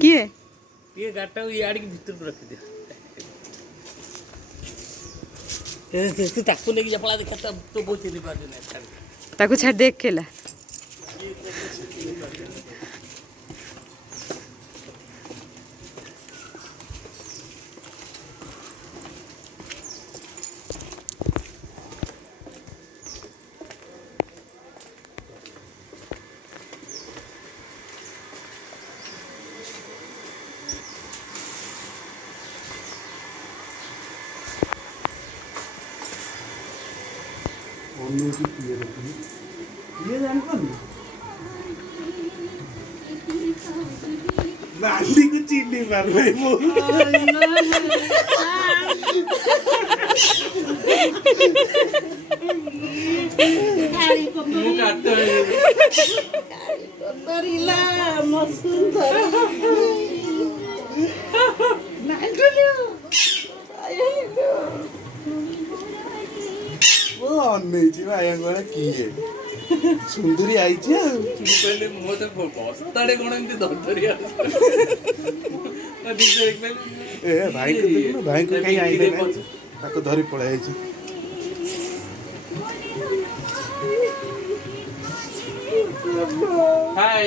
କିଏ ଟିକେ ଗାଡ଼ିଟାକୁ ଇଆଡ଼ିକି ଭିତରକୁ ରଖିଦିଅ। ତାକୁ ନେଇକି ପଳା ଦେଖା ତ ବହୁତ ଚିହ୍ନି ପାରୁଛି ନା ତାକୁ ଛାଡ଼ି ଦେଖେଲା। नाली को चीनी मार रही वो सुंदरी आई बस्ताड़े कौन एमती धरी भाई को देखना भाई को कहीं आई ताको धरी पळाई छी हाय